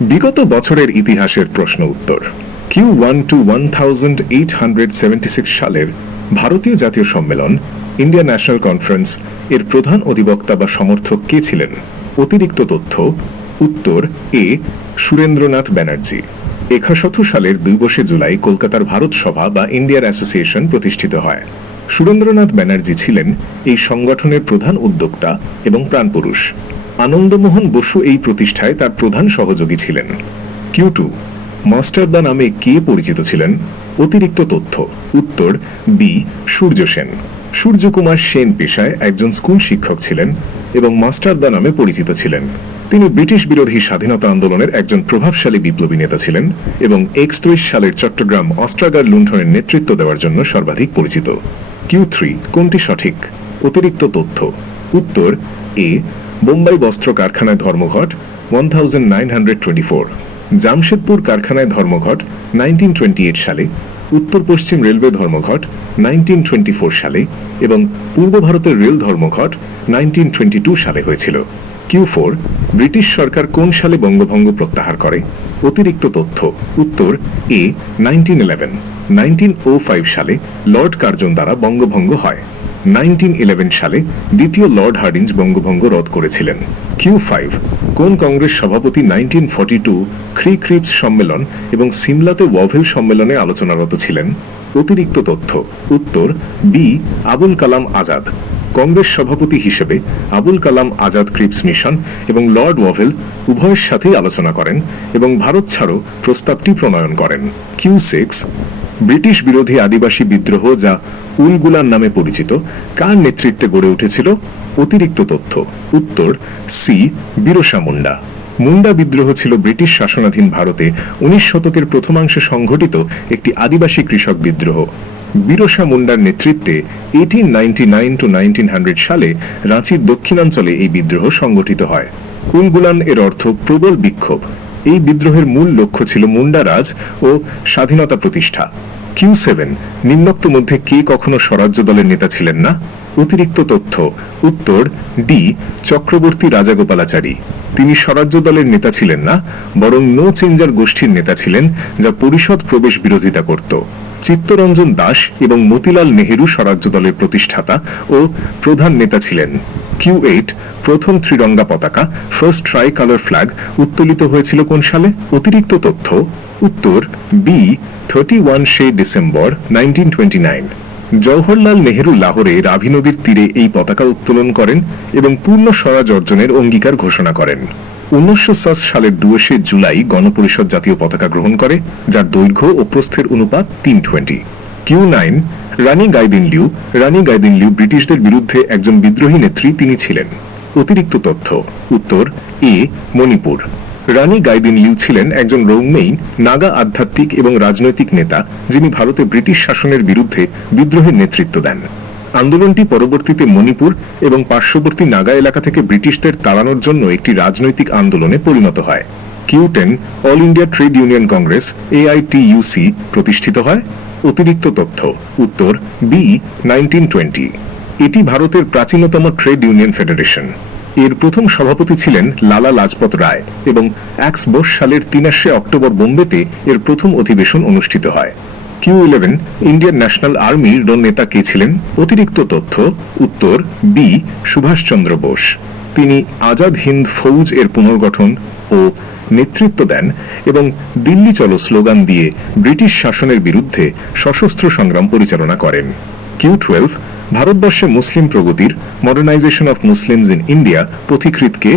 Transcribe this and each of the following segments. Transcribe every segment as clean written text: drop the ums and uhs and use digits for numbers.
বিগত বছরের ইতিহাসের প্রশ্ন উত্তর। Q1 to 1876 সালের ভারতীয় জাতীয় সম্মেলন ইন্ডিয়ান ন্যাশনাল কনফারেন্স এর প্রধান অধিবক্তা বা সমর্থক কে ছিলেন? অতিরিক্ত তথ্য। উত্তর এ সুরেন্দ্রনাথ ব্যানার্জি। ১৯৬১ সালের ২ জুলাই কলকাতার ভারত সভা বা ইন্ডিয়ান অ্যাসোসিয়েশন প্রতিষ্ঠিত হয়। সুরেন্দ্রনাথ ব্যানার্জি ছিলেন এই সংগঠনের প্রধান উদ্যোক্তা এবং প্রাণপুরুষ। আনন্দমোহন বসু এই প্রতিষ্ঠায় তার প্রধান সহযোগী ছিলেন। Q2 মাস্টারদা নামে কে পরিচিত ছিলেন? অতিরিক্ত তথ্য। উত্তর বি সূর্য সেন। সূর্যকুমার সেন পেশায় একজন স্কুল শিক্ষক ছিলেন এবং মাস্টারদা নামে পরিচিত ছিলেন। তিনি ব্রিটিশ বিরোধী স্বাধীনতা আন্দোলনের একজন প্রভাবশালী বিপ্লবী নেতা ছিলেন এবং ৩১ সালের চট্টগ্রাম অস্ত্রাগার লুণ্ঠনের নেতৃত্ব দেওয়ার জন্য সর্বাধিক পরিচিত। Q3 কোনটি সঠিক? অতিরিক্ত তথ্য। উত্তর এ বোম্বাই বস্ত্র কারখানায় ধর্মঘট 1924, জামশেদপুর কারখানায় ধর্মঘট 1928 সালে, উত্তর পশ্চিম রেলওয়ে ধর্মঘট 1924 সালে এবং পূর্ব ভারতের রেল ধর্মঘট 1922 সালে হয়েছিল। Q4 ব্রিটিশ সরকার কোন সালে বঙ্গভঙ্গ প্রত্যাহার করে? অতিরিক্ত তথ্য। উত্তর এ 1911। 1905 সালে লর্ড কার্জন দ্বারা বঙ্গভঙ্গ হয়। 1911 সালে দ্বিতীয় লর্ড হার্ডিঞ্জ বঙ্গভঙ্গ রদ করেছিলেন। Q5 কোন কংগ্রেস সভাপতি 1942 ক্রিপস সম্মেলন এবং সিমলাতে ওয়াভেল সম্মেলনে আলোচনারত ছিলেন? অতিরিক্ত তথ্য। উত্তর বি আবুল কালাম আজাদ। কংগ্রেস সভাপতি হিসেবে আবুল কালাম আজাদ ক্রিপস মিশন এবং লর্ড ওয়াভেল উভয়ের সাথেই আলোচনা করেন এবং ভারত ছাড়ো প্রস্তাবটি প্রণয়ন করেন। Q6 ব্রিটিশ বিরোধী আদিবাসী বিদ্রোহ যা উলগুলান নামে পরিচিত কার নেতৃত্বে গড়ে উঠেছিল? অতিরিক্ত তথ্য। উত্তর সি বিরসা মুন্ডা। মুন্ডা বিদ্রোহ ছিল ব্রিটিশ শাসনাধীন ভারতে ১৯ শতকের প্রথমাংশে সংঘটিত একটি আদিবাসী কৃষক বিদ্রোহ। বিরসা মুন্ডার নেতৃত্বে 1899 to 1900 সালে রাঁচির দক্ষিণাঞ্চলে এই বিদ্রোহ সংগঠিত হয়। উলগুলান এর অর্থ প্রবল বিক্ষোভ। এই বিদ্রোহের মূল লক্ষ্য ছিল মুন্ডা রাজ ও স্বাধীনতা প্রতিষ্ঠা। Q7 নিম্নোক্ত মধ্যে কে কখনো স্বরাজ্য দলের নেতা ছিলেন না? অতিরিক্ত তথ্য। উত্তর ডি চক্রবর্তী রাজাগোপালাচারী। তিনি স্বরাজ্য দলের নেতা ছিলেন না, বরং নো চেঞ্জার গোষ্ঠীর নেতা ছিলেন যা পরিষদ প্রবেশ বিরোধিতা করত। চিত্তরঞ্জন দাস এবং মতিলাল নেহেরু স্বরাজ্য দলের প্রতিষ্ঠাতা ও প্রধান নেতা ছিলেন। Q8 প্রথম ত্রিরঙ্গা পতাকা ফার্স্ট ট্রাই কালার ফ্ল্যাগ উত্তোলিত হয়েছিল কোন সালে? অতিরিক্ত তথ্য। উত্তর বি 31 ডিসেম্বর 1929। জওহরলাল নেহেরু লাহোরে রাভি নদীর তীরে এই পতাকা উত্তোলন করেন এবং পূর্ণ স্বরাজ অর্জনের অঙ্গীকার ঘোষণা করেন। 1960 সালের 2 জুলাই গণপরিষদ জাতীয় পতাকা গ্রহণ করে, যার দৈর্ঘ্য ও প্রস্থের অনুপাত 320। Q9 রানী গাইদিনলিউ। রানী গাইদিনলিউ ব্রিটিশদের বিরুদ্ধে একজন বিদ্রোহী নেত্রী তিনি ছিলেন। অতিরিক্ত তথ্য। উত্তর এ মণিপুর। রানী গাইদিনলিউ ছিলেন একজন রোংমেই নাগা আধ্যাত্মিক এবং রাজনৈতিক নেতা যিনি ভারতে ব্রিটিশ শাসনের বিরুদ্ধে বিদ্রোহের নেতৃত্ব দেন। আন্দোলনটি পরবর্তীতে মণিপুর এবং পার্শ্ববর্তী নাগা এলাকা থেকে ব্রিটিশদের তাড়ানোর জন্য একটি রাজনৈতিক আন্দোলনে পরিণত হয়। Q10 all India trade union Congress AITUC প্রতিষ্ঠিত হয়। অতিরিক্ত তথ্য। উত্তর বি 1920। এটি ভারতের প্রাচীনতম ট্রেড ইউনিয়ন ফেডারেশন। এর প্রথম সভাপতি ছিলেন লালা লাজপত রায় এবং ১৯২২ সালের ৩ অক্টোবর বোম্বেতে এর প্রথম অধিবেশন অনুষ্ঠিত হয়। Q11 ইন্ডিয়ান ন্যাশনাল আর্মির নেতা কে ছিলেন? অতিরিক্ত তথ্য। উত্তর বি সুভাষচন্দ্র বোস। তিনি আজাদ হিন্দ ফৌজ এর পুনর্গঠন ও নেতৃত্ব দেন এবং দিল্লি চলো স্লোগান দিয়ে ব্রিটিশ শাসনের বিরুদ্ধে সশস্ত্র সংগ্রাম পরিচালনা করেন। Q12 ভারতবর্ষে মুসলিম প্রগতির modernization of Muslims in India পথিকৃৎকে?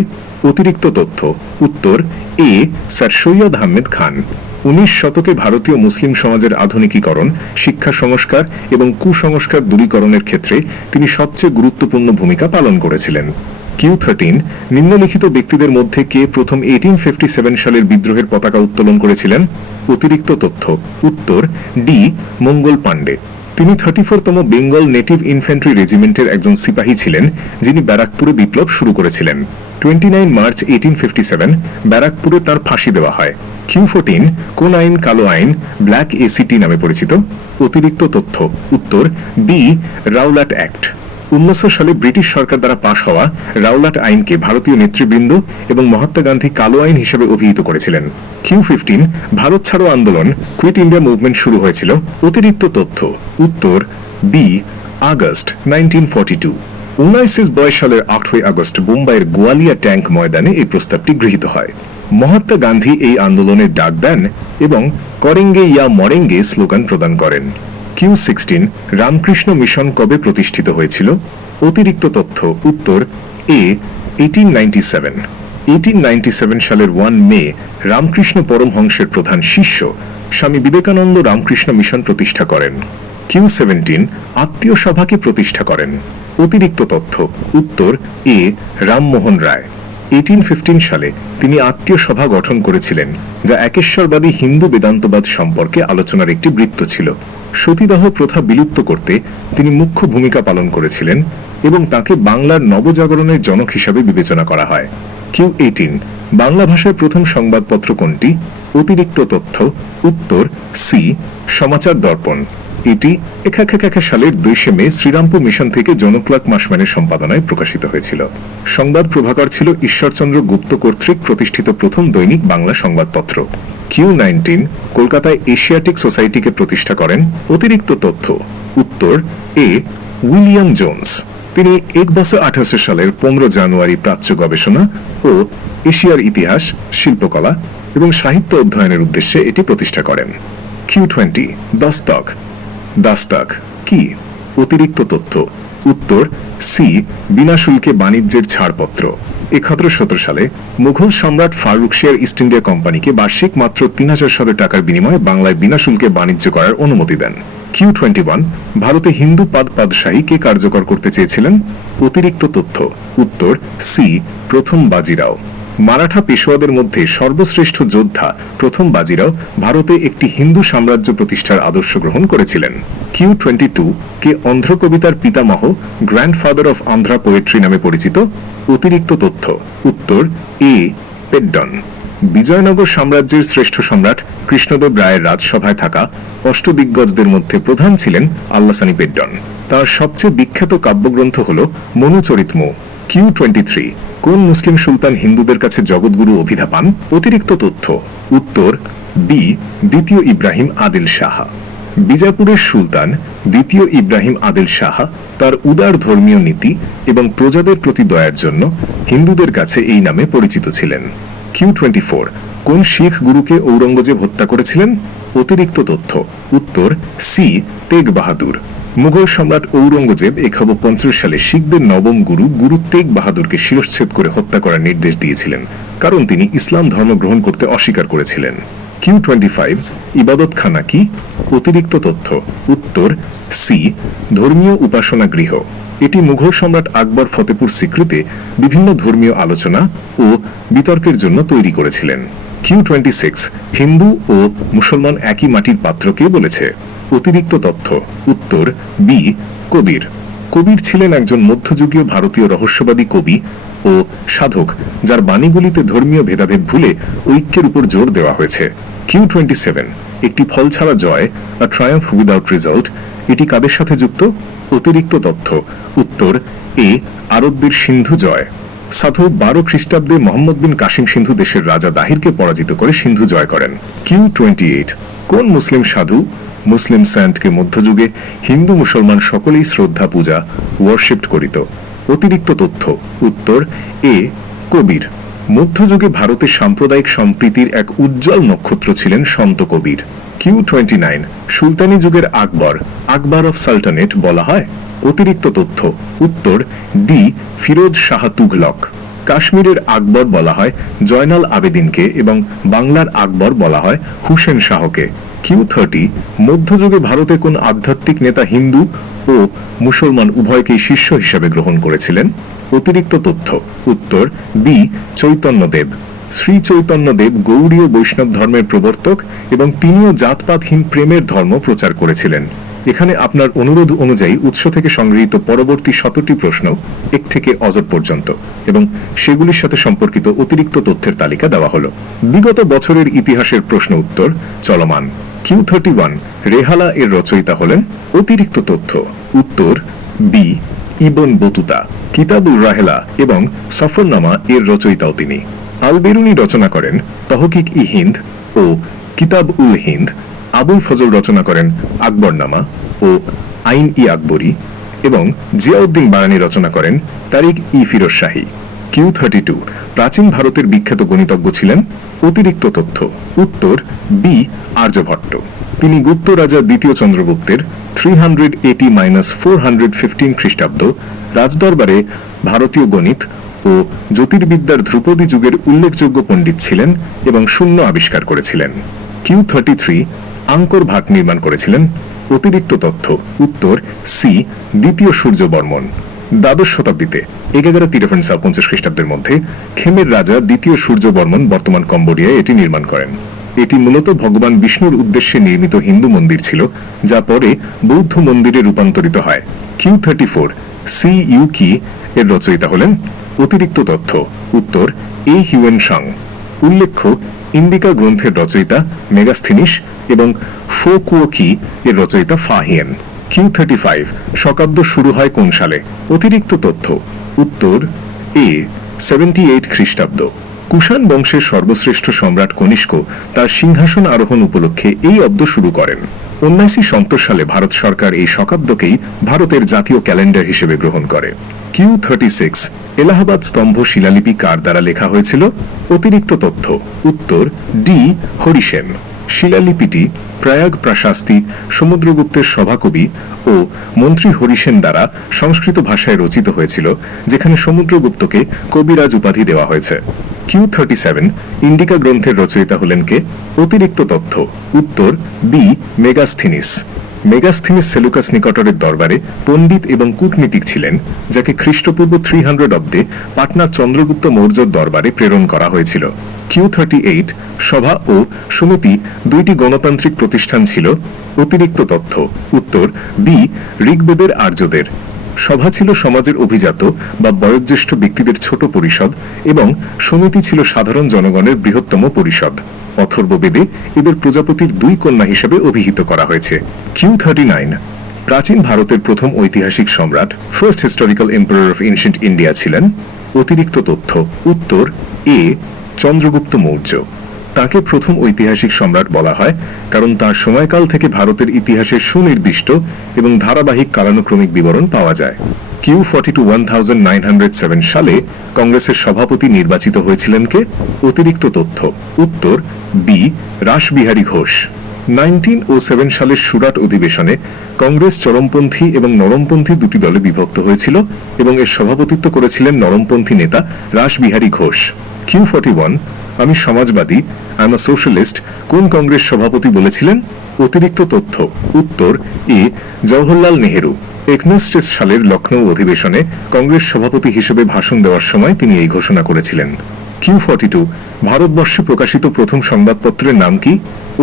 অতিরিক্ত তথ্য। উত্তর এ স্যার সৈয়দ আহমেদ খান। 19 শতকে ভারতীয় মুসলিম সমাজের আধুনিকীকরণ, শিক্ষা সংস্কার এবং কুসংস্কার দূরীকরণের ক্ষেত্রে তিনি সবচেয়ে গুরুত্বপূর্ণ ভূমিকা পালন করেছিলেন। Q13 নিম্নলিখিত ব্যক্তিদের মধ্যে কে প্রথম 1857 সালের বিদ্রোহের পতাকা উত্তোলন করেছিলেন? অতিরিক্ত তথ্য। উত্তর ডি মঙ্গল পাণ্ডে। তিনি 34তম বেঙ্গল নেটিভ ইনফ্যান্ট্রি রেজিমেন্টের একজন সিপাহী ছিলেন যিনি ব্যারাকপুরে বিপ্লব শুরু করেছিলেন। 29 মার্চ 1857 ব্যারাকপুরে তার ফাঁসি দেওয়া হয়। Q14 কোন আইন কালো আইন ব্ল্যাক ACT নামে পরিচিত? অতিরিক্ত তথ্য। উত্তর বি রাওলাট অ্যাক্ট। 1900 সালে ব্রিটিশ সরকার দ্বারা পাশ হওয়া রাওলাট আইনকে ভারতীয় নেতৃবৃন্দ এবং মহাত্মা গান্ধী কালো আইন হিসেবে অভিহিত করেছিলেন। Q15 ভারত ছাড়ো আন্দোলন কুইট ইন্ডিয়া মুভমেন্ট শুরু হয়েছিল। অতিরিক্ত তথ্য উত্তর বি আগস্ট 1942। 1922 সালের 8 আগস্ট মুম্বাইয়ের গোয়ালিয়া ট্যাঙ্ক ময়দানে এই প্রস্তাবটি গৃহীত হয়। মহাত্মা গান্ধী এই আন্দোলনের ডাক দেন এবং করেঙ্গে ইয়া মরেঙ্গে স্লোগান প্রদান করেন। Q16 রামকৃষ্ণ মিশন কবে প্রতিষ্ঠিত হয়েছিল? অতিরিক্ত তথ্য উত্তর এ 1897। 1897 সালের 1 মে রামকৃষ্ণ পরমহংসের প্রধান শিষ্য স্বামী বিবেকানন্দ রামকৃষ্ণ মিশন প্রতিষ্ঠা করেন। Q17 আত্মীয় সভাকে প্রতিষ্ঠা করেন। অতিরিক্ত তথ্য উত্তর এ রামমোহন রায়। 1815 সালে তিনি আত্মীয় সভা গঠন করেছিলেন, যা একেশ্বরবাদী হিন্দু বেদান্তবাদ সম্পর্কে আলোচনার একটি বৃত্ত ছিল। সতীদাহ প্রথা বিলুপ্ত করতে তিনি মুখ্য ভূমিকা পালন করেছিলেন এবং তাকে বাংলার নবজাগরণের জনক হিসাবে বিবেচনা করা হয়। Q18 বাংলা ভাষায় প্রথম সংবাদপত্র কোনটি? অতিরিক্ত তথ্য উত্তর সি সমাচার দর্পণ। এটি 1911 সালের 2 মে শ্রীরামপুর মিশন থেকে জনকলাক মাসম্যানের সম্পাদনায় প্রকাশিত হয়েছিল। সংবাদ প্রভাকর ছিল ঈশ্বরচন্দ্র গুপ্ত কর্তৃক প্রতিষ্ঠিত প্রথম দৈনিক বাংলা সংবাদপত্র। Q19 কলকাতায় এশিয়াটিক সোসাইটিকে প্রতিষ্ঠা করেন। অতিরিক্ত তথ্য উত্তর এ উইলিয়াম জোন্স। তিনি 1888 সালের 15 জানুয়ারি প্রাচ্য গবেষণা ও এশিয়ার ইতিহাস, শিল্পকলা এবং সাহিত্য অধ্যয়নের উদ্দেশ্যে এটি প্রতিষ্ঠা করেন। Q20 দস্তক। দাস্তাক কি? অতিরিক্ত তথ্য উত্তর সি বিনা শুল্কে বাণিজ্যের ছাড়পত্র। 1717 সালে মুঘল সম্রাট ফারুক শেয়ার ইস্ট ইন্ডিয়া কোম্পানিকে বার্ষিক মাত্র 3000 টাকার বিনিময়ে বাংলায় বিনা শুল্কে বাণিজ্য করার অনুমতি দেন। Q21 ভারতে হিন্দু পাদশাহী কে কার্যকর করতে চেয়েছিলেন? অতিরিক্ত তথ্য উত্তর সি প্রথম বাজিরাও। মারাঠা পেশোয়াদের মধ্যে সর্বশ্রেষ্ঠ যোদ্ধা প্রথম বাজিরাও ভারতে একটি হিন্দু সাম্রাজ্য প্রতিষ্ঠার আদর্শ গ্রহণ করেছিলেন। Q22 কে অন্ধ্র কবিতার পিতামহ, গ্র্যান্ডফাদার অফ আন্ধ্রা পোয়েট্রি নামে পরিচিত? অতিরিক্ত তথ্য উত্তর এ পেড্ডন। বিজয়নগর সাম্রাজ্যের শ্রেষ্ঠ সম্রাট কৃষ্ণদেব রায়ের রাজসভায় থাকা অষ্টদিগ্গজদের মধ্যে প্রধান ছিলেন আল্লাসানি পেড্ডন। তার সবচেয়ে বিখ্যাত কাব্যগ্রন্থ হল মনুচরিতমু। Q23 কোন মুসলিম সুলতান হিন্দুদের কাছে জগৎগুরু অভিধা পান? অতিরিক্ত তথ্য উত্তর বি দ্বিতীয় ইব্রাহিম আদিল শাহ। বিজাপুরের সুলতান দ্বিতীয় ইব্রাহিম আদিল শাহ তার উদার ধর্মীয় নীতি এবং প্রজাদের প্রতি দয়ার জন্য হিন্দুদের কাছে এই নামে পরিচিত ছিলেন। Q24 কোন শিখ গুরুকে ঔরঙ্গজেব হত্যা করেছিলেন? অতিরিক্ত তথ্য উত্তর সি তেগ বাহাদুর। মুঘল সম্রাট ঔরঙ্গজেব 1050 সালে শিখদের নবম গুরু তেগ বাহাদুরকে শিরশ্ছেদ করে হত্যা করার নির্দেশ দিয়েছিলেন, কারণ তিনি ইসলাম ধর্ম গ্রহণ করতে অস্বীকার করেছিলেন। Q25 ইবাদতখানা কি? অতিরিক্ত তথ্য উত্তর সি ধর্মীয় উপাসনা গৃহ। এটি মুঘল সম্রাট আকবর ফতেপুর সিক্রিতে বিভিন্ন ধর্মীয় আলোচনা ও বিতর্কের জন্য তৈরি করেছিলেন। Q26 হিন্দু ও মুসলমান একই মাটির পাত্র কে বলেছে? অতিরিক্ত তথ্য উত্তর বি কবির। কবির ছিলেন একজন মধ্যযুগীয় ভারতীয় রহস্যবাদী কবি ও সাধক, যার বাণীগুলিতে ধর্মীয় ভেদাভেদ ভুলে ঐক্যের উপর জোর দেওয়া হয়েছে। Q27 একটি ফল ছাড়া জয়, আ ট্রায়াম্ফ উইদাউট রেজাল্ট, এটি কাদের সাথে যুক্ত? অতিরিক্ত তথ্য উত্তর এ আরবদের সিন্ধু জয়। সাধু 12 খ্রিস্টাব্দে মোহাম্মদ বিন কাসিম সিন্ধু দেশের রাজা দাহিরকে পরাজিত করে সিন্ধু জয় করেন। Q28 কোন মুসলিম সাধু মুসলিম স্যান্টকে মধ্যযুগে হিন্দু মুসলমান সকলেই শ্রদ্ধা পূজা ওয়ারশিপড করিত? অতিরিক্ত তথ্য উত্তর এ কবির। মধ্যযুগে ভারতের সাম্প্রদায়িক সম্প্রীতির এক উজ্জ্বল নক্ষত্র ছিলেন সন্ত কবির। Q29 সুলতানি যুগের আকবর অফ সালতানেট বলা হয়? অতিরিক্ত তথ্য উত্তর ডি ফিরোজ শাহ তুঘলক। কাশ্মীরের আকবর বলা হয় জয়নাল আবেদিনকে এবং বাংলার আকবর বলা হয় হুসেন শাহকে। Q30 মধ্যযুগে ভারতে কোন আধ্যাত্মিক নেতা হিন্দু ও মুসলমান উভয়কেই শিষ্য হিসেবে গ্রহণ করেছিলেন? অতিরিক্ত তথ্য উত্তর বি চৈতন্যদেব। শ্রী চৈতন্যদেব গৌড়ীয় বৈষ্ণব ধর্মের প্রবর্তক এবং তিনিও জাতপাতহীন প্রেমের ধর্ম প্রচার করেছিলেন। এখানে আপনার অনুরোধ অনুযায়ী উৎস থেকে সংগৃহীত পরবর্তী 17টি প্রশ্ন 1 থেকে অজর পর্যন্ত এবং সেগুলির সাথে সম্পর্কিত অতিরিক্ত তথ্যের তালিকা দেওয়া হলো। বিগত বছরের ইতিহাসের প্রশ্ন উত্তর চলমান। Q31 রেহালা এর রচয়িতা হলেন? অতিরিক্ত তথ্য উত্তর বি ইবন বতুতা, কিতাবুল রাহেলা এবং সফরনামা এর রচয়িতাও তিনি। আল বেরুনি রচনা করেন তহকিক ই হিন্দ ও কিতাব উল হিন্দ। আবুল ফজল রচনা করেন আকবরনামা ও আইন ই আকবরী এবং জিয়াউদ্দিন বারানি রচনা করেন তারিক ই ফিরোজ শাহী। Q32 প্রাচীন ভারতের বিখ্যাত গণিতজ্ঞ ছিলেন। অতিরিক্ত তথ্য উত্তর বি আর্যভট্ট। তিনি গুপ্ত রাজা দ্বিতীয় চন্দ্রগুপ্তের 380-415 খ্রিস্টাব্দ রাজদরবারে ভারতীয় গণিত ও জ্যোতির্বিদ্যার ধ্রুপদী যুগের উল্লেখযোগ্য পণ্ডিত ছিলেন এবং শূন্য আবিষ্কার করেছিলেন। Q33 আঙ্কর ভাট নির্মাণ করেছিলেন। অতিরিক্ত তথ্য উত্তর সি দ্বিতীয় সূর্য বর্মন। দ্বাদশ শতাব্দীতে 1153 খ্রিস্টাব্দের মধ্যে খেমের রাজা দ্বিতীয় সূর্য বর্মন বর্তমান কম্বোডিয়ায় এটি নির্মাণ করেন। এটি মূলত ভগবান বিষ্ণুর উদ্দেশ্যে নির্মিত হিন্দু মন্দির ছিল, যা পরে বৌদ্ধ মন্দিরে রূপান্তরিত হয়। Q34 সি ইউ কি এর রচয়িতা হলেন। অতিরিক্ত তথ্য উত্তর এ হিউয়েন সাং। উল্লেখ্য ইন্ডিকা গ্রন্থের রচয়িতা মেগাস্থিনিস এবং ফো কুও কি এর রচয়িতা ফাহিয়েন। Q35 শকাব্দ শুরু হয় কোন সালে? অতিরিক্ত তথ্য উত্তর এ 78 খ্রিস্টাব্দ। কুষাণ বংশের সর্বশ্রেষ্ঠ সম্রাট কনিষ্ক তার সিংহাসন আরোহণ উপলক্ষে এই অব্দ শুরু করেন। 1970 সালে ভারত সরকার এই শকাব্দকেই ভারতের জাতীয় ক্যালেন্ডার হিসেবে গ্রহণ করে। Q36 এলাহাবাদ স্তম্ভ শিলালিপি কার দ্বারা লেখা হয়েছিল? অতিরিক্ত তথ্য উত্তর ডি হরিসেন। শিলালিপিটি প্রয়াগ প্রাশাস্তি সমুদ্রগুপ্তের সভাকবি ও মন্ত্রী হরিসেন দ্বারা সংস্কৃত ভাষায় রচিত হয়েছিল, যেখানে সমুদ্রগুপ্তকে কবিরাজ উপাধি দেওয়া হয়েছে। Q37 ইন্ডিকা গ্রন্থের রচয়িতা হলেন কে? অতিরিক্ত তথ্য উত্তর বি মেগাস্থিনিস। মেগাস্থিনিস সেলুকাস নিকটরের দরবারে পণ্ডিত এবং কূটনীতিক ছিলেন, যাকে খ্রিস্টপূর্ব 300 অব্দে পাটনার চন্দ্রগুপ্ত মৌর্যর দরবারে প্রেরণ করা হয়েছিল। Q38 সভা ও সমিতি দুইটি গণতান্ত্রিক প্রতিষ্ঠান ছিল। অতিরিক্ত তথ্য উত্তর বি ঋগ্বেদের আর্যদের। সভা ছিল সমাজের অভিজাত বা বয়োজ্যেষ্ঠ ব্যক্তিদের ছোট পরিষদ এবং সমিতি ছিল সাধারণ জনগণের বৃহত্তম পরিষদ। অথর্ববেদে এদের প্রজাপতির দুই কন্যা হিসেবে অভিহিত করা হয়েছে। Q39 প্রাচীন ভারতের প্রথম ঐতিহাসিক সম্রাট first historical emperor of ancient India ছিলেন। অতিরিক্ত তথ্য উত্তর এ চন্দ্রগুপ্ত মৌর্য। তাকে প্রথম ঐতিহাসিক সম্রাট বলা হয় কারণ তার সময়কাল থেকে ভারতের ইতিহাসের সুনির্দিষ্ট এবং ধারাবাহিক কালানুক্রমিক বিবরণ পাওয়া যায়। Q42 1907 সালে কংগ্রেসের সভাপতি নির্বাচিত হয়েছিলেন কে? অতিরিক্ত তথ্য উত্তর বি রাসবিহারী ঘোষ। 1907 সালের সুরাট অধিবেশনে কংগ্রেস চরমপন্থী এবং নরমপন্থী দুটি দলে বিভক্ত হয়েছিল এবং এর সভাপতিত্ব করেছিলেন নরমপন্থী নেতা রাসবিহারী ঘোষ। Q41 আমি Samajwadi, I am a socialist কোন কংগ্রেস সভাপতি বলেছিলেন? অতিরিক্ত তথ্য উত্তর এ জওহরলাল নেহেরু। 19 সালের লখনৌ অধিবেশনে কংগ্রেস সভাপতি হিসেবে ভাষণ দেওয়ার সময় তিনি এই ঘোষণা করেছিলেন। Q42 ভারতবর্ষে প্রকাশিত প্রথম সংবাদপত্রের নাম কি?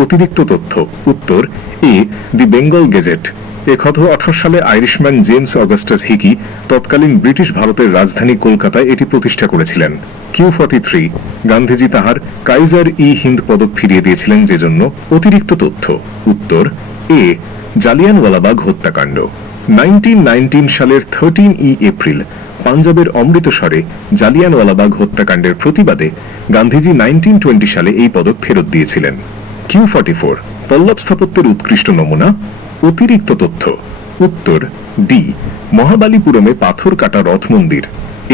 অতিরিক্ত তথ্য উত্তর এ দি বেঙ্গল গেজেট। 1818 সালে আইরিশম্যান জেমস অগাস্টাস হিকি তৎকালীন ব্রিটিশ ভারতের রাজধানী কলকাতায় এটি প্রতিষ্ঠা করেছিলেন। Q43 গান্ধীজি তাহার কাইজার ই হিন্দ পদক ফিরিয়ে দিয়েছিলেন যে জন্য? অতিরিক্ত তথ্য উত্তর এ জালিয়ানওয়ালাবাগ হত্যাকাণ্ড। 1919 সালের 13 এপ্রিল পাঞ্জাবের অমৃতসরে জালিয়ানওয়ালাবাগ হত্যাকাণ্ডের প্রতিবাদে গান্ধীজি 1920 সালে এই পদক ফেরত দিয়েছিলেন। Q44 পল্লব স্থাপত্যের উৎকৃষ্ট নমুনা। অতিরিক্ত তথ্য উত্তর ডি মহাবালিপুরমে পাথর কাটা রথ মন্দির।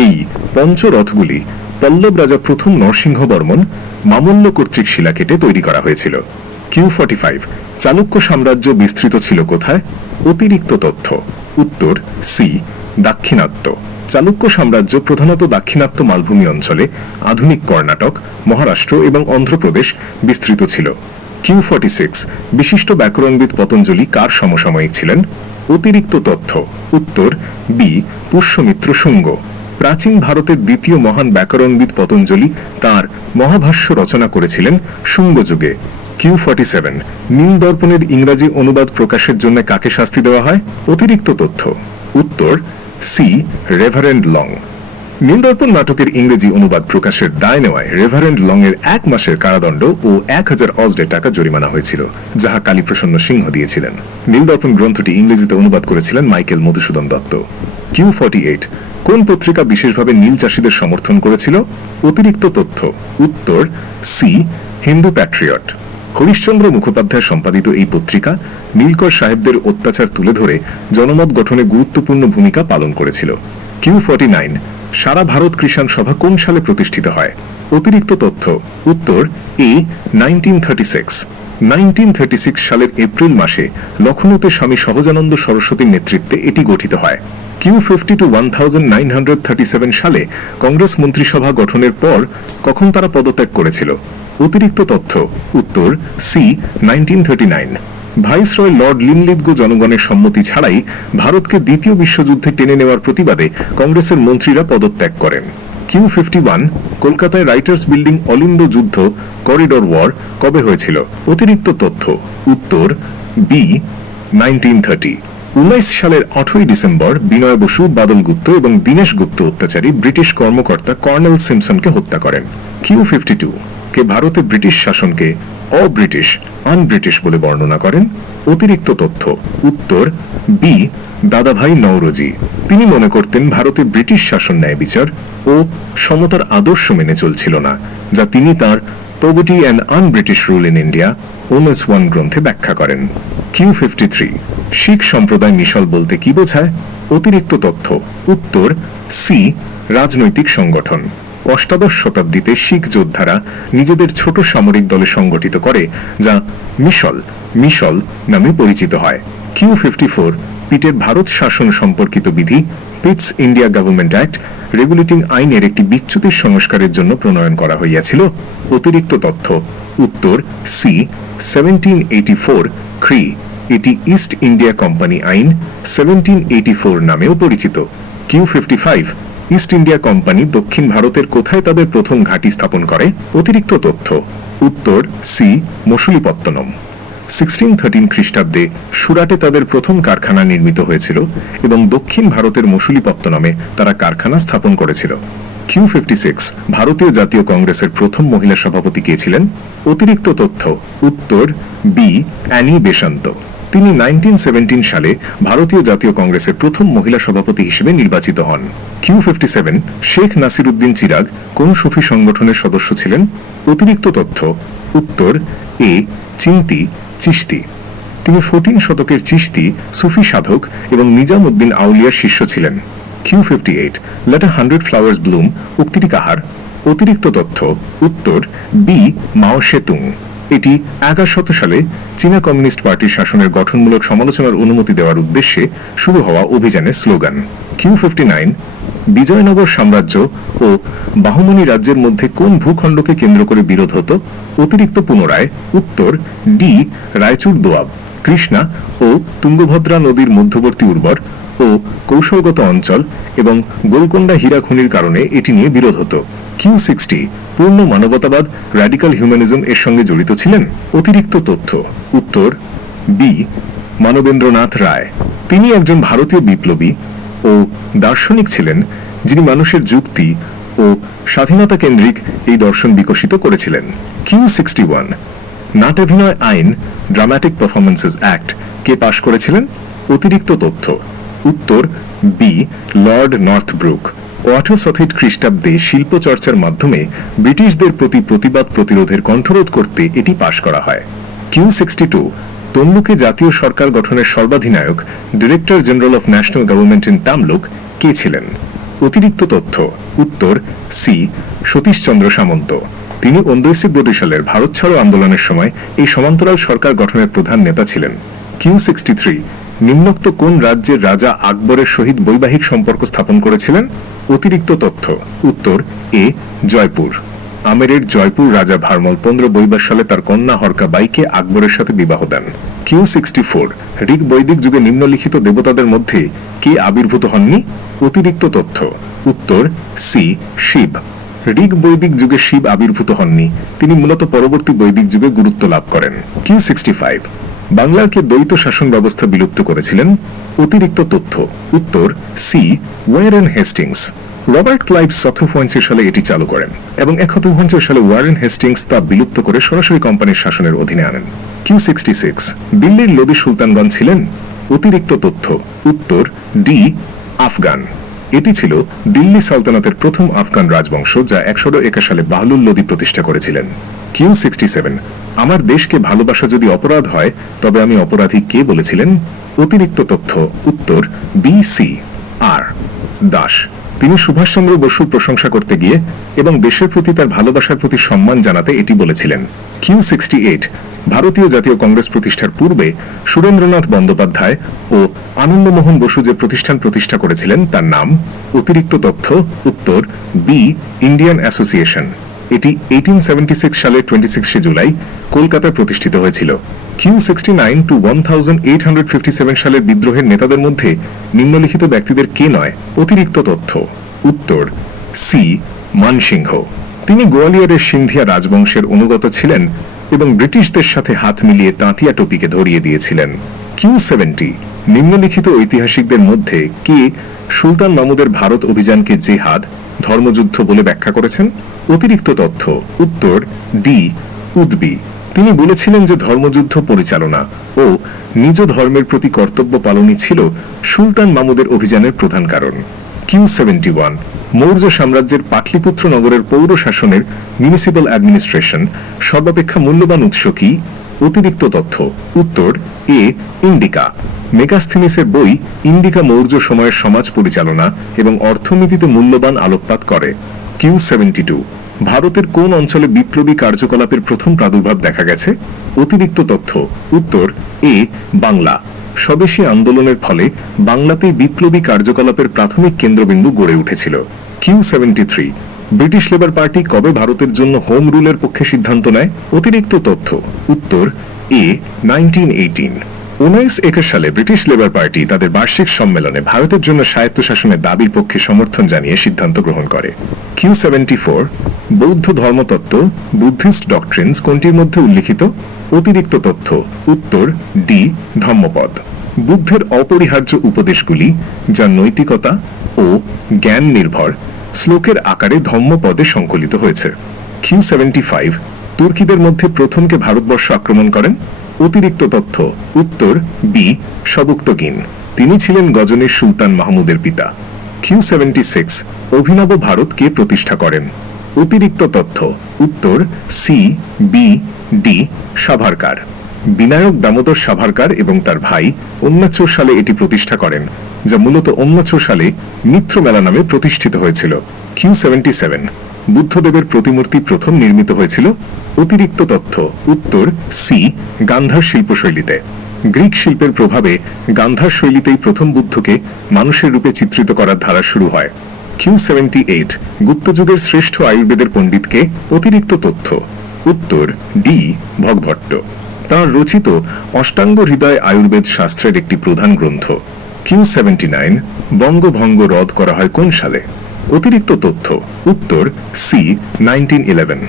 এই পঞ্চরথগুলি পল্লব রাজা প্রথম নরসিংহ বর্মন মামল্য কর্তৃক শিলা কেটে তৈরি করা হয়েছিল। Q45 চালুক্য সাম্রাজ্য বিস্তৃত ছিল কোথায়? অতিরিক্ত তথ্য উত্তর সি দাক্ষিণাত্য। চালুক্য সাম্রাজ্য প্রধানত দাক্ষিণাত্য মালভূমি অঞ্চলে আধুনিক কর্ণাটক, মহারাষ্ট্র এবং অন্ধ্রপ্রদেশ বিস্তৃত ছিল। Q46 বিশিষ্ট ব্যাকরণবিদ পতঞ্জলি কার সমসাময়িক ছিলেন? অতিরিক্ত তথ্য উত্তর বি পুষ্যমিত্র শুঙ্গ। প্রাচীন ভারতের দ্বিতীয় মহান ব্যাকরণবিদ পতঞ্জলি তার মহাভাষ্য রচনা করেছিলেন শুঙ্গ যুগে। Q47 নীল দর্পণের ইংরাজি অনুবাদ প্রকাশের জন্য কাকে শাস্তি দেওয়া হয়? অতিরিক্ত তথ্য উত্তর সি রেভারেন্ড লং। নীলদর্পণ নাটকের ইংরেজি অনুবাদ প্রকাশের দায় নেওয়ায় রেভারেন্ড লং এর 1 মাসের কারাদণ্ড ও 1000 অজডে টাকা জরিমানা হয়েছিল, যাহা কালীপ্রসন্ন সিংহ দিয়েছিলেন। নীলদর্পণ গ্রন্থটি ইংরেজিতে অনুবাদ করেছিলেন মাইকেল মধুসূদন দত্ত। Q48 কোন পত্রিকা বিশেষভাবে নীল চাষীদের সমর্থন করেছিল? অতিরিক্ত তথ্য উত্তর সি হিন্দু প্যাট্রিয়ট। হরিশ্চন্দ্র মুখোপাধ্যায় সম্পাদিত এই পত্রিকা নীলকর সাহেবদের অত্যাচার তুলে ধরে জনমত গঠনে গুরুত্বপূর্ণ ভূমিকা পালন করেছিল। Q49 সারা ভারত কৃষাণ সভা কোন সালে প্রতিষ্ঠিত হয়? অতিরিক্ত তথ্য উত্তর এ 1936। 1936 সালের এপ্রিল মাসে লখনৌতে স্বামী সহজানন্দ সরস্বতীর নেতৃত্বে এটি গঠিত হয়। Q50 to 1937 সালে কংগ্রেস মন্ত্রিসভা গঠনের পর কখন তারা পদত্যাগ করেছিল? অতিরিক্ত তথ্য উত্তর সি 1939। ভাইসরয় লর্ড লিনলিথগো জনগণের সম্মতি ছাড়াই ভারতকে দ্বিতীয় বিশ্বযুদ্ধে টেনে নেওয়ার প্রতিবাদে কংগ্রেসের মন্ত্রীরা পদত্যাগ করেন। Q51 কলকাতায় রাইটার্স বিল্ডিং অলিন্দ যুদ্ধ করিডোর ওয়ার কবে হয়েছিল? অতিরিক্ত তথ্য উত্তর বি 1930। 19 সালের 8ই ডিসেম্বর বিনয় বসু, বাদল গুপ্ত এবং দীনেশ গুপ্ত অত্যাচারী ব্রিটিশ কর্মকর্তা কর্নেল সিমসনকে হত্যা করেন। Q52 কে ভারতে ব্রিটিশ শাসনকে অব্রিটিশ আনব্রিটিশ বলে বর্ণনা করেন? অতিরিক্ত তথ্য উত্তর বি দাদাভাই নওরোজি। তিনি মনে করতেন ভারতে ব্রিটিশ শাসন ন্যায় বিচার ও সমতার আদর্শ মেনে চলছিল না, যা তিনি তার poverty and unBritish rule in India ওমেস 1 গ্রন্থে ব্যাখ্যা করেন। Q53 শিখ সম্প্রদায় মিশল বলতে কি বোঝায়? অতিরিক্ত তথ্য উত্তর সি রাজনৈতিক সংগঠন। অষ্টাদশ শতাব্দীতে শিখ যোদ্ধারা নিজেদের ছোট সামরিক দলে সংগঠিত করে, যা মিশল নামে পরিচিত হয়। Q54 পিটের ভারত শাসন সম্পর্কিত বিধি পিটস ইন্ডিয়া গভর্নমেন্ট অ্যাক্ট রেগুলেটিং আইনের একটি বিচ্যুতির সংস্কারের জন্য প্রণয়ন করা হইয়াছিল। অতিরিক্ত তথ্য উত্তর সি 1784 খ্রি। এটি ইস্ট ইন্ডিয়া কোম্পানি আইন 1784 নামেও পরিচিত। Q55 ইস্ট ইন্ডিয়া কোম্পানি দক্ষিণ ভারতের কোথায় তাদের প্রথম ঘাঁটি স্থাপন করে? অতিরিক্ত তথ্য উত্তর সি মসুলিপত্তনম। 1613 খ্রিস্টাব্দে সুরাটে তাদের প্রথম কারখানা নির্মিত হয়েছিল এবং দক্ষিণ ভারতের মসুলিপত্তনমে তারা কারখানা স্থাপন করেছিল। Q56 ভারতীয় জাতীয় কংগ্রেসের প্রথম মহিলা সভাপতি কে ছিলেন? অতিরিক্ত তথ্য উত্তর বি অ্যানি বেসান্ত। তিনি 1917 সালে ভারতীয় জাতীয় কংগ্রেসের প্রথম মহিলা সভাপতি হিসেবে নির্বাচিত হন। Q57 শেখ নাসির উদ্দিন চিরাগ কোন সুফি সংগঠনের সদস্য ছিলেন? অতিরিক্ত তথ্য উত্তর এ চিশতি। তিনি 14 শতকের চিশতি সুফি সাধক এবং নিজামউদ্দিন আউলিয়ার শিষ্য ছিলেন। Q58 লেট 100 ফ্লাওয়ার্স ব্লুম উক্তিটি কাহার? অতিরিক্ত তথ্য উত্তর বি মাও সেতুং। এটি 1100 সালে চীনা কমিউনিস্ট পার্টির শাসনের গঠনমূলক সমালোচনার অনুমতি দেওয়ার উদ্দেশ্যে শুরু হওয়া অভিযানের স্লোগান। Q59 বিজয়নগর সাম্রাজ্য ও বাহমনি রাজ্যের মধ্যে কোন ভূখণ্ডকে কেন্দ্র করে বিরোধ হতো? অতিরিক্ত পুনরায় উত্তর ডি রায়চুর দোয়াব। কৃষ্ণা ও তুঙ্গভদ্রা নদীর মধ্যবর্তী উর্বর ও কৌশলগত অঞ্চল এবং গোলকোন্ডা হীরা খনির কারণে এটি নিয়ে বিরোধ হতো। Q60 পূর্ণ মানবতাবাদ র্যাডিক্যাল হিউম্যানিজম এর সঙ্গে জড়িত ছিলেন? অতিরিক্ত তথ্য উত্তর বি মানবেন্দ্রনাথ রায়। তিনি একজন ভারতীয় বিপ্লবী ও দার্শনিক ছিলেন, যিনি মানুষের যুক্তি ও স্বাধীনতা কেন্দ্রিক এই দর্শন বিকশিত করেছিলেন। Q61 নাট্যাভিনয় আইন ড্রামাটিক পারফরমেন্সেস অ্যাক্ট কে পাশ করেছিলেন? অতিরিক্ত তথ্য উত্তর বি লর্ড নর্থব্রুক। 1800 খ্রিস্টাব্দে শিল্প চর্চার মাধ্যমে ব্রিটিশদের প্রতি প্রতিবাদ প্রতিরোধের কণ্ঠরোধ করতে এটি পাশ করা হয়। Q62 তমলুকে জাতীয় সরকার গঠনের সর্বাধিনায়ক director general of national government in Tamluk কে ছিলেন? অতিরিক্ত তথ্য উত্তর সি সতীশচন্দ্র সামন্ত। তিনি 1942 ভারত ছাড়ো আন্দোলনের সময় এই সমান্তরাল সরকার গঠনের প্রধান নেতা ছিলেন। Q63 নিম্নোক্ত কোন রাজ্যের রাজা আকবরের সহিত বৈবাহিক সম্পর্ক স্থাপন করেছিলেন? অতিরিক্ত তথ্য উত্তর এ জয়পুর। আমেরের জয়পুর রাজা ভারমল 1522 সালে তার কন্যা হরকা বাইকে আকবরের সাথে বিবাহ দেন। Q64 ঋগ বৈদিক যুগে নিম্নলিখিত দেবতাদের মধ্যে কে আবির্ভূত হননি? অতিরিক্ত তথ্য উত্তর সি শিব। ঋগ বৈদিক যুগে শিব আবির্ভূত হননি, তিনি মূলত পরবর্তী বৈদিক যুগে গুরুত্ব লাভ করেন। Q65 বাংলাকে দ্বৈত শাসন ব্যবস্থা বিলুপ্ত করেছিলেন? অতিরিক্ত তথ্য উত্তর C Warren Hastings. Robert Clive 1750 সালে এটি চালু করেন এবং 1750 সালে ওয়ারেন হেস্টিংস তা বিলুপ্ত করে সরাসরি কোম্পানির শাসনের অধীনে আনেন। Q66 দিল্লির লোদী সুলতানগণ ছিলেন? অতিরিক্ত তথ্য উত্তর ডি আফগান। এটি ছিল দিল্লি সালতানাতের প্রথম আফগান রাজবংশ, যা ১১৫ সালে বাহলুল লোদি প্রতিষ্ঠা করেছিলেন। Q67, আমার দেশকে ভালোবাসা যদি অপরাধ হয় তবে আমি অপরাধী কে বলেছিলেন? অতিরিক্ত তথ্য, উত্তর BC আর দাস। তিনি সুভাষচন্দ্র বসুর প্রশংসা করতে গিয়ে এবং দেশের প্রতি তার ভালোবাসার প্রতি সম্মান জানাতে এটি বলেছিলেন। Q68, ভারতীয় জাতীয় কংগ্রেস প্রতিষ্ঠার পূর্বে সুরেন্দ্রনাথ বন্দ্যোপাধ্যায় ও আনন্দমোহন বসু যে প্রতিষ্ঠান প্রতিষ্ঠা করেছিলেন তার নাম? অতিরিক্ত তথ্য, উত্তর বি ইন্ডিয়ান অ্যাসোসিয়েশন। এটি 1876 সালের 26শে জুলাই কলকাতায় প্রতিষ্ঠিত হয়েছিল। Q69 to 1857 সালের বিদ্রোহের নেতাদের মধ্যে নিম্নলিখিত ব্যক্তিদের কে নয়? অতিরিক্ত তথ্য, উত্তর সি মানসিংহ। তিনি গোয়ালিয়রের সিন্ধিয়া রাজবংশের অনুগত ছিলেন এবং ব্রিটিশদের সাথে হাত মিলিয়ে তাঁতিয়া টুপিকে ধরিয়ে দিয়েছিলেন। Q70, নিম্নলিখিত ঐতিহাসিকদের মধ্যে কে সুলতান মাহমুদের ভারত অভিযানকে জেহাদ, ধর্মযুদ্ধ বলে ব্যাখ্যা করেছেন? অতিরিক্ত তথ্য, উত্তর ডি উদ্বি। তিনি বলেছিলেন যে ধর্মযুদ্ধ পরিচালনা ও নিজ ধর্মের প্রতি কর্তব্য পালনই ছিল সুলতান মাহমুদের অভিযানের প্রধান কারণ। Q71, মৌর্য সাম্রাজ্যের পাটলিপুত্র নগরের পৌর শাসনের মিউনিসিপ্যাল অ্যাডমিনিস্ট্রেশন সর্বাপেক্ষা মূল্যবান উৎস কি? অতিরিক্ত তথ্য, উত্তর এ ইন্ডিকা। মেগাস্থিনিসের বই ইন্ডিকা মৌর্য সময়ের সমাজ পরিচালনা এবং অর্থনীতিতে মূল্যবান আলোকপাত করে। Q72, ভারতের কোন অঞ্চলে বিপ্লবী কার্যকলাপের প্রথম প্রাদুর্ভাব দেখা গেছে? অতিরিক্ত তথ্য, উত্তর এ বাংলা। স্বদেশী আন্দোলনের ফলে বাংলাতেই বিপ্লবী কার্যকলাপের প্রাথমিক কেন্দ্রবিন্দু গড়ে উঠেছিল। Q73, ব্রিটিশ লেবার পার্টি কবে ভারতের জন্য হোম রুলের পক্ষে সিদ্ধান্ত নেয়? অতিরিক্ত তথ্য, উত্তর এ 1918। 1921 সালে ব্রিটিশ লেবার পার্টি তাদের বার্ষিক সম্মেলনে ভারতের জন্য স্বায়ত্তশাসনের দাবির পক্ষে সমর্থন জানিয়ে সিদ্ধান্ত গ্রহণ করে। Q74, বৌদ্ধ ধর্মতত্ত্ব বুদ্ধিস্ট ডক্ট্রিনস কোনটির মধ্যে উল্লিখিত? অতিরিক্ত তথ্য, উত্তর ডি ধম্মপদ। বুদ্ধের অপরিহার্য উপদেশগুলি, যা নৈতিকতা ও জ্ঞান নির্ভর, শ্লোকের আকারে ধম্মপদে সংকলিত হয়েছে। Q75, তুর্কিদের মধ্যে প্রথমকে ভারতবর্ষ আক্রমণ করেন? অতিরিক্ত তথ্য, উত্তর বি সবুক্তগিন। তিনি ছিলেন গজনীর সুলতান মাহমুদের পিতা। Q76, অভিনব ভারত কে প্রতিষ্ঠা করেন? অতিরিক্ত তথ্য, উত্তর C V D Savarkar. Vinayak Damodar Savarkar এবং তার ভাই 19 সালে এটি প্রতিষ্ঠা করেন, যা মূলত 19 সালে মিত্র মেলা নামে প্রতিষ্ঠিত হয়েছিল। Q77, বুদ্ধদেবের প্রতিমূর্তি প্রথম নির্মিত হয়েছিল? অতিরিক্ত তথ্য, উত্তর সি গান্ধার শিল্পশৈলীতে। গ্রিক শিল্পের প্রভাবে গান্ধার শৈলীতেই প্রথম বুদ্ধকে মানুষের রূপে চিত্রিত করার ধারা শুরু হয়। Q78, গুপ্তযুগের শ্রেষ্ঠ আয়ুর্বেদের পণ্ডিতকে? অতিরিক্ত তথ্য, উত্তর ডি ভগভট্ট। তাঁর রচিত অষ্টাঙ্গ হৃদয় আয়ুর্বেদ শাস্ত্রের একটি প্রধান গ্রন্থ। Q79, বঙ্গভঙ্গ রদ করা হয় কোন সালে? অতিরিক্ত তথ্য, উত্তর সি 1911।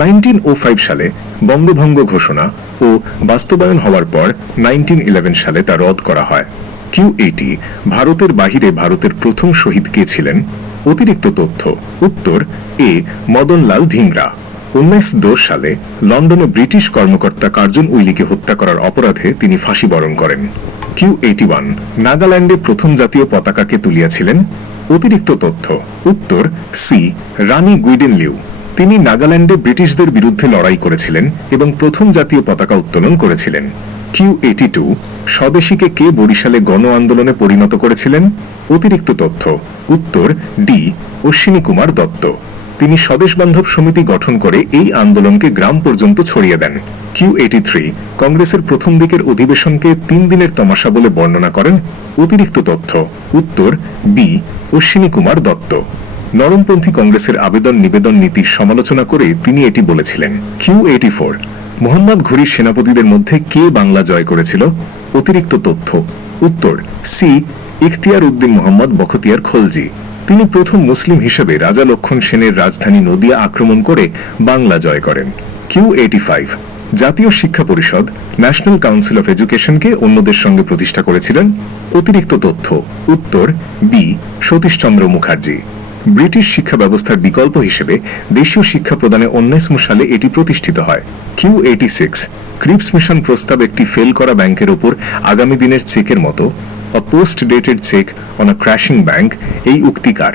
1905 সালে বঙ্গভঙ্গ ঘোষণা ও বাস্তবায়ন হওয়ার পর 1911 সালে তা রদ করা হয়। Q80, ভারতের বাহিরে ভারতের প্রথম শহীদ কে ছিলেন? অতিরিক্ত তথ্য, উত্তর এ মদনলাল ধিংরা। 1910 সালে লন্ডনে ব্রিটিশ কর্মকর্তা কার্জন উইলিকে হত্যা করার অপরাধে তিনি ফাঁসি বরণ করেন। Q81, নাগাল্যান্ডে প্রথম জাতীয় পতাকাকে তুলিয়াছিলেন? অতিরিক্ত তথ্য, উত্তর সি রানী গুইডেনলিউ। তিনি নাগাল্যান্ডে ব্রিটিশদের বিরুদ্ধে লড়াই করেছিলেন এবং প্রথম জাতীয় পতাকা উত্তোলন করেছিলেন। Q82, স্বদেশীকে কে বরিশালে গণ আন্দোলনে পরিণত করেছিলেন? অতিরিক্ত তথ্য, উত্তর ডি অশ্বিনী কুমার দত্ত। তিনি স্বদেশ বান্ধব সমিতি গঠন করে এই আন্দোলনকে গ্রাম পর্যন্ত ছড়িয়ে দেন। Q83, কংগ্রেসের প্রথম দিকের অধিবেশনকে 3 দিনের তামাশা বলে বর্ণনা করেন? অতিরিক্ত তথ্য, উত্তর বি অশ্বিনী কুমার দত্ত। নরমপন্থী কংগ্রেসের আবেদন নিবেদন নীতির সমালোচনা করে তিনি এটি বলেছিলেন। Q84, মোহাম্মদ ঘুরির সেনাপতিদের মধ্যে কে বাংলা জয় করেছিল? অতিরিক্ত তথ্য, উত্তর সি ইখতিয়ার উদ্দিন মোহাম্মদ বখতিয়ার খলজি। তিনি প্রথম মুসলিম হিসেবে রাজা লক্ষণ সেনের রাজধানী নদিয়া আক্রমণ করে বাংলা জয় করেন। Q85, জাতীয় শিক্ষা পরিষদ ন্যাশনাল কাউন্সিল অফ এডুকেশনকে অন্যদের সঙ্গে প্রতিষ্ঠা করেছিলেন? অতিরিক্ত তথ্য, উত্তর বি সতীশচন্দ্র মুখার্জি। ব্রিটিশ শিক্ষা ব্যবস্থার বিকল্প হিসেবে দেশীয় শিক্ষা প্রদানে 19 সালে এটি প্রতিষ্ঠিত হয়। Q86, ক্রিপস মিশন প্রস্তাব একটি ফেল করা ব্যাংকের ওপর আগামী দিনের চেকের মতো a post-dated check on a crashing bank এই উক্তিকার?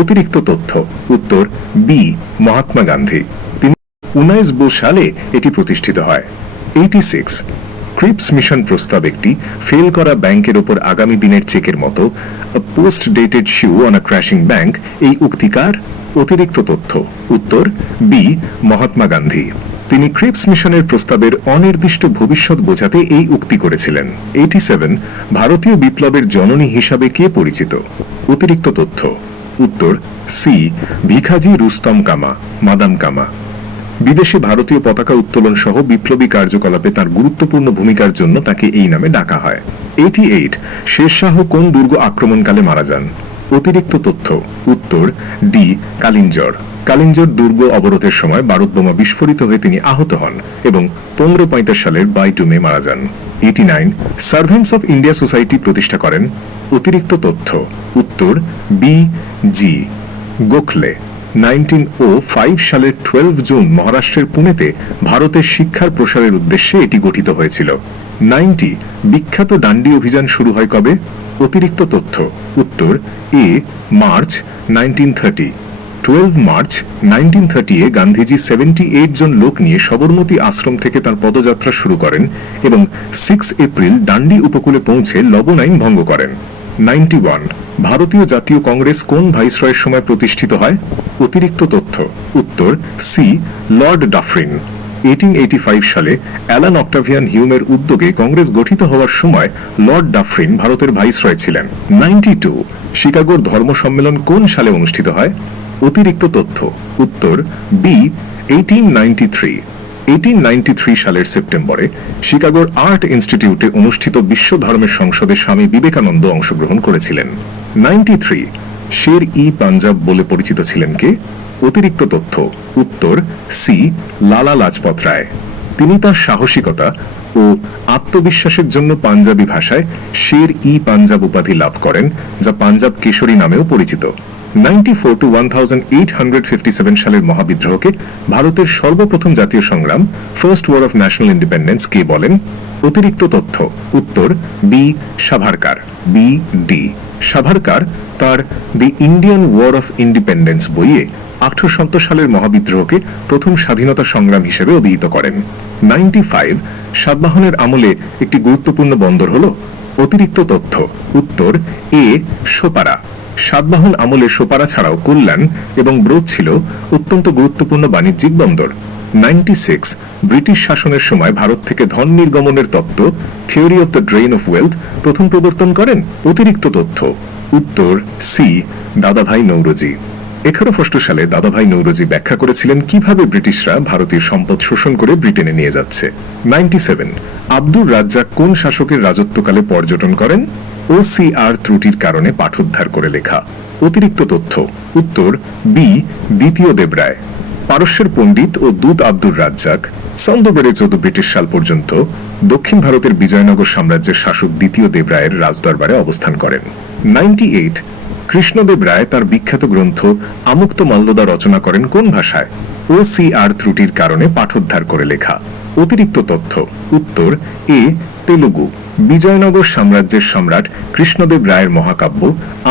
অতিরিক্ত তথ্য উত্তর বি মহাত্মা গান্ধী। 1992 সালে এটি প্রতিষ্ঠিত হয়। 86 ক্রিপস মিশন প্রস্তাব একটি ফেল করা ব্যাংকের ওপর আগামী দিনের চেকের মতো a post-dated shoe on a crashing bank এই উক্তিকার? অতিরিক্ত তথ্য উত্তর বি মহাত্মা গান্ধী। তিনি ক্রিপস মিশনের প্রস্তাবের অনির্দিষ্ট ভবিষ্যৎ বোঝাতে এই উক্তি করেছিলেন। 87 ভারতীয় বিপ্লবের জননী হিসাবে কে পরিচিত? অতিরিক্ত তথ্য উত্তর সি ভিখাজি রুস্তম কামা, মাদাম কামা। বিদেশে ভারতীয় পতাকা উত্তোলন সহ বিপ্লবী কার্যকলাপে তার গুরুত্বপূর্ণ ভূমিকার জন্য তাকে এই নামে ডাকা হয়। 88 শেরশাহ কোন দুর্গ আক্রমণকালে মারা যান? অতিরিক্ত তথ্য উত্তর ডি কালিঞ্জর। কালিঞ্জর দুর্গ অবরোধের সময় বারুদ বোমা বিস্ফোরিত হয়ে তিনি আহত হন এবং 1545 সালের 22 মে মারা যান। 89 সার্ভেন্টস অফ ইন্ডিয়া সোসাইটি প্রতিষ্ঠা করেন? অতিরিক্ত তথ্য উত্তর বি জি গোখলে। 1905 সালের 12 জুন মহারাষ্ট্রের পুনেতে ভারতের শিক্ষার প্রসারের উদ্দেশ্যে এটি গঠিত হয়েছিল। 90 বিখ্যাত ডান্ডি অভিযান শুরু হয় কবে? অতিরিক্ত তথ্য উত্তর এ মার্চ 1930। 12 মার্চ 1930 এ গান্ধীজি 78 জন লোক নিয়ে সবরমতী আশ্রম থেকে তার পদযাত্রা শুরু করেন এবং 6 এপ্রিল ডান্ডি উপকূলে পৌঁছে লবণ আইন ভঙ্গ করেন। 91 ভারতীয় জাতীয় কংগ্রেস কোন ভাইসরয়ের সময় প্রতিষ্ঠিত হয়? অতিরিক্ত তথ্য উত্তর সি লর্ড ডাফরিন। 1885 সালে অ্যালান অক্টাভিয়ান হিউমের উদ্যোগে কংগ্রেস গঠিত হওয়ার সময় লর্ড ডাফরিন ভারতের ভাইসরয় ছিলেন। 92 শিকাগোর ধর্ম সম্মেলন কোন সালে অনুষ্ঠিত হয়? অতিরিক্ত তথ্য উত্তর বি 1893। 1893 সালের সেপ্টেম্বরে শিকাগোর আর্ট ইনস্টিটিউটে অনুষ্ঠিত বিশ্ব ধর্মের সংসদে স্বামী বিবেকানন্দ অংশগ্রহণ করেছিলেন। 93 শের ই পাঞ্জাব বলে পরিচিত ছিলেন কে? অতিরিক্ত তথ্য উত্তর সি লালা লাজপত রায়। তিনি তার সাহসিকতা ও আত্মবিশ্বাসের জন্য পাঞ্জাবি ভাষায় শের ই পাঞ্জাব উপাধি লাভ করেন, যা পাঞ্জাব কেশরী নামেও পরিচিত। 94 to 1857 সালের মহাবিদ্রোহকে ভারতের সর্বপ্রথম জাতীয় সংগ্রাম first war of national independence কে বলেন? অতিরিক্ত তথ্য উত্তর B Savarkar. V D Savarkar তার the Indian war of independence বইয়ে 1870 সালের মহাবিদ্রোহকে প্রথম স্বাধীনতা সংগ্রাম হিসেবে অভিহিত করেন। 95 সাতবাহনের আমলে একটি গুরুত্বপূর্ণ বন্দর হল? অতিরিক্ত তথ্য উত্তর এ সোপারা। সাতবাহন আমলে সোপারা ছাড়াও কল্যাণ এবং ব্রোধ ছিল অত্যন্ত গুরুত্বপূর্ণ বাণিজ্যিক বন্দর। 96 ব্রিটিশ শাসনের সময় ভারত থেকে ধন নির্গমনের তত্ত্ব theory of the drain of wealth প্রথম প্রবর্তন করেন? অতিরিক্ত তথ্য উত্তর সি দাদাভাই নৌরোজি। 1865 সালে দাদাভাই নৌরোজি ব্যাখ্যা করেছিলেন কিভাবে ব্রিটিশরা ভারতীয় সম্পদ শোষণ করে ব্রিটেনে নিয়ে যাচ্ছে। 97 আব্দুর রাজ্জাক কোন শাসকের রাজত্বকালে পর্যটন করেন? ওসিআর ত্রুটির কারণে পাঠোদ্ধার করে লেখা। অতিরিক্ত তথ্য উত্তর বি দ্বিতীয় দেবরায়। পারস্যের পণ্ডিত ও দূত আব্দুর রাজ্জাক সন্দবেড়ে 14 ব্রিটিশ সাল পর্যন্ত দক্ষিণ ভারতের বিজয়নগর সাম্রাজ্যের শাসক দ্বিতীয় দেবরায়ের রাজদরবারে অবস্থান করেন। 98 কৃষ্ণদেব রায় তার বিখ্যাত গ্রন্থ আমুক্ত মাল্যদা রচনা করেন কোন ভাষায়? ওসিআর ত্রুটির কারণে পাঠোদ্ধার করে লেখা। অতিরিক্ত তথ্য উত্তর এ তেলুগু। বিজয়নগর সাম্রাজ্যের সম্রাট কৃষ্ণদেব রায়ের মহাকাব্য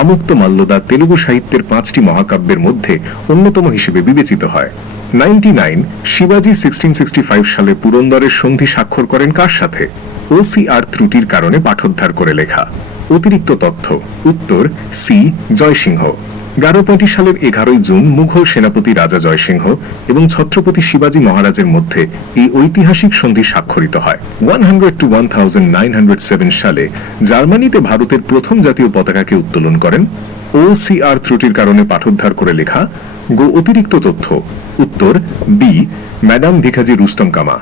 আমুক্ত মাল্যদা তেলুগু সাহিত্যের 5টি মহাকাব্যের মধ্যে অন্যতম হিসেবে বিবেচিত হয়। 99 শিবাজি 1665 সালে পুরন্দরের সন্ধি স্বাক্ষর করেন কার সাথে? ওসিআর ত্রুটির কারণে পাঠোদ্ধার করে লেখা। অতিরিক্ত তথ্য উত্তর সি জয়সিংহ। 1125 সালের 11 জুন মুঘল সেনাপতি রাজা জয়সিংহ এবং ছত্রপতি শিবাজি মহারাজের মধ্যে এই ঐতিহাসিক সন্ধি স্বাক্ষরিত হয়। 100 to 1907 সালে জার্মানিতে ভারতের প্রথম জাতীয় পতাকাকে উত্তোলন করেন? ওসিআর ত্রুটির কারণে পাঠোদ্ধার করে লেখা। গো অতিরিক্ত তথ্য উত্তর বি ম্যাডাম ভিখাজি রুস্তম কামা।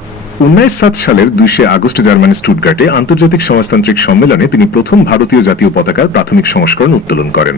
1907 সালের 2 আগস্ট জার্মানি স্টুটগার্টে আন্তর্জাতিক সমাজতান্ত্রিক সম্মেলনে তিনি প্রথম ভারতীয় জাতীয় পতাকার প্রাথমিক সংস্করণ উত্তোলন করেন।